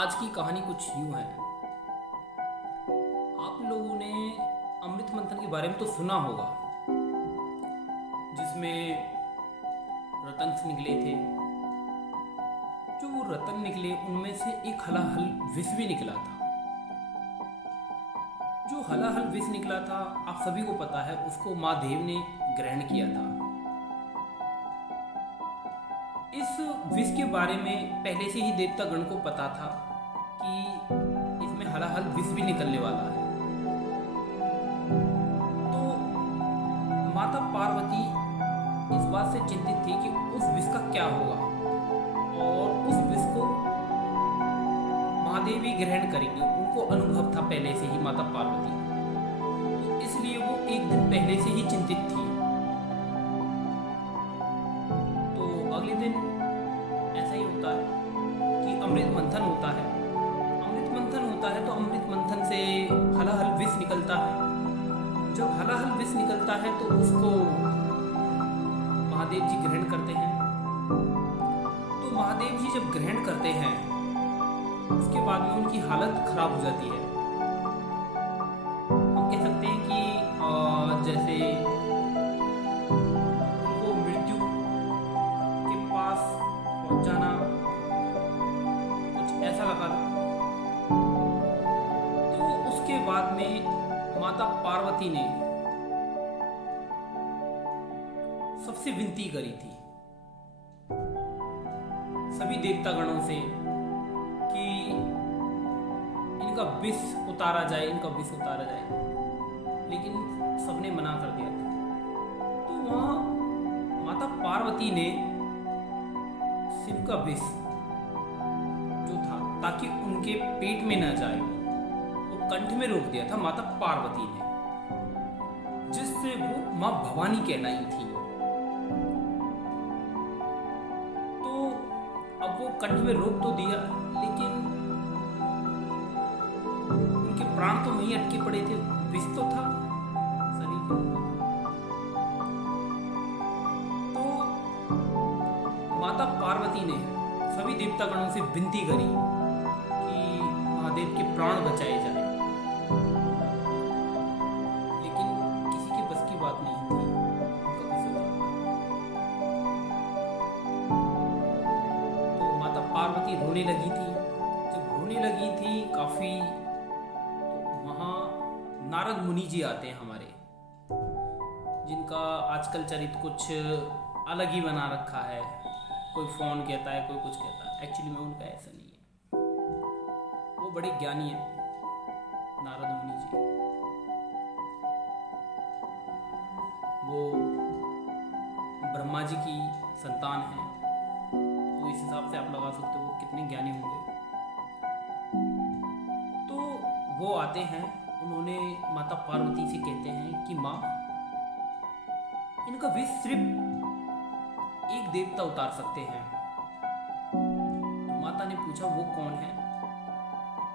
आज की कहानी कुछ यूं है। आप लोगों ने अमृत मंथन के बारे में तो सुना होगा, जिसमें रतन से निकले थे। जो वो रतन निकले उनमें से एक हलाहल विष भी निकला था। जो हलाहल विष निकला था, आप सभी को पता है, उसको माँ देव ने ग्रहण किया था। इस विष के बारे में पहले से ही देवता गण को पता था कि इसमें हलाहल विष भी निकलने वाला है। तो माता पार्वती इस बात से चिंतित थी कि उस विष का क्या होगा, और उस विष को महादेव ही ग्रहण करेंगे। उनको अनुभव था पहले से ही माता पार्वती, तो इसलिए वो एक दिन पहले से ही चिंतित थी। तो अगले दिन ऐसा ही होता है कि अमृत मंथन होता है। अमृत मंथन होता है तो अमृत मंथन से हलाहल विष निकलता है। जब हलाहल विष निकलता है तो उसको महादेव जी ग्रहण करते हैं। तो महादेव जी जब ग्रहण करते हैं, उसके बाद में उनकी हालत खराब हो जाती है। हम कह सकते हैं कि जैसे उनको मृत्यु के पास पहुंच जाना, कुछ ऐसा लगा लो। तो उसके बाद में माता पार्वती ने सबसे विनती करी थी सभी देवता गणों से कि इनका विष उतारा जाए, इनका विष उतारा जाए, लेकिन सबने मना कर दिया था। तो वहाँ माता पार्वती ने शिव का विष जो था, ताकि उनके पेट में न जाए, वो कंठ में रोक दिया था माता पार्वती ने, जिससे वो माँ भवानी कहलाई थी। तो अब वो कंठ में रोक तो दिया, लेकिन उनके प्राण तो वहीं अटके पड़े थे, विष तो था शरीर के अंदर। तो माता पार्वती ने सभी देवता गणों से विनती करी कि महादेव के प्राण बचाए जाए, लेकिन किसी के बस की बात नहीं थी उनका विष उतारना। तो माता पार्वती रोने लगी थी। जब रोने लगी थी काफी, वहाँ नारद मुनि जी आते हैं हमारे, जिनका आजकल चरित्र कुछ अलग ही बना रखा है। कोई फोन कहता है, कोई कुछ कहता है। एक्चुअली में उनका ऐसा नहीं है। वो बड़े ज्ञानी हैं नारद मुनि जी। वो ब्रह्मा जी की संतान है, तो इस हिसाब से आप लगा सकते हो वो कितने ज्ञानी होंगे। तो वो आते हैं, उन्होंने माता पार्वती से कहते हैं कि माँ, इनका विष सिर्फ एक देवता उतार सकते हैं। तो माता ने पूछा वो कौन है?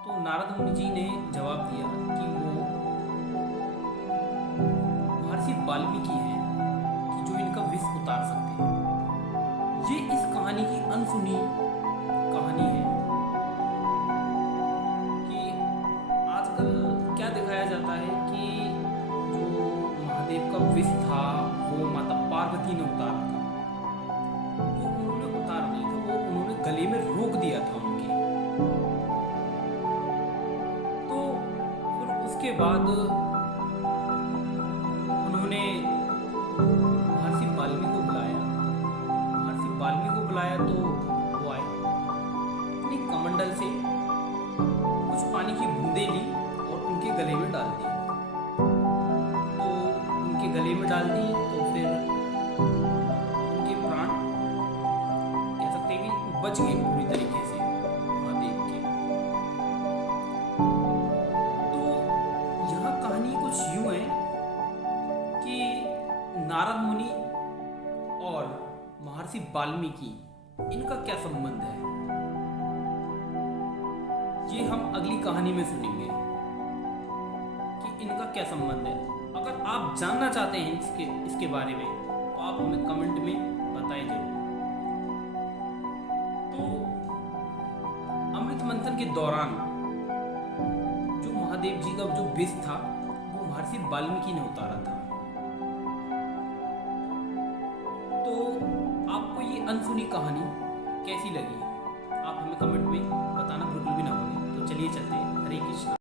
तो नारद मुनि जी ने जवाब दिया कि वो महर्षि वाल्मीकि हैं, कि जो इनका विष उतार सकते हैं। ये इस कहानी की अनसुनी कहानी है कि आजकल क्या दिखाया जाता है कि जो महादेव का विष था वो माता पार्वती ने उतारा था। वो उन्होंने उतारा नहीं था, वो उन्होंने गले में रोक दिया था उनके। तो फिर उसके बाद उन्होंने महर्षि वाल्मीकि को बुलाया। महर्षि वाल्मीकि को बुलाया तो वो आए, अपनी कमंडल से कुछ पानी की बूंदें ली और उनके गले में डाल दी। तो उनके गले में डाल दी तो फिर उनके प्राण कह सकते हैं कि बच गए पूरी तरीके से महादेव के। तो यह कहानी कुछ यूं है कि नारद मुनि और महर्षि वाल्मीकि, इनका क्या संबंध है, ये हम अगली कहानी में सुनेंगे कि इनका क्या संबंध है। अगर आप जानना चाहते हैं इसके बारे में, तो आप हमें कमेंट में बताएं जरूर। तो अमृत मंथन के दौरान जो महादेव जी का जो विष था वो महर्षि वाल्मीकि ने उतारा था। तो आपको ये अनसुनी कहानी कैसी लगी आप हमें कमेंट में बताना बिल्कुल भी ना भूलें। तो चलिए चलते हैं। हरे कृष्णा।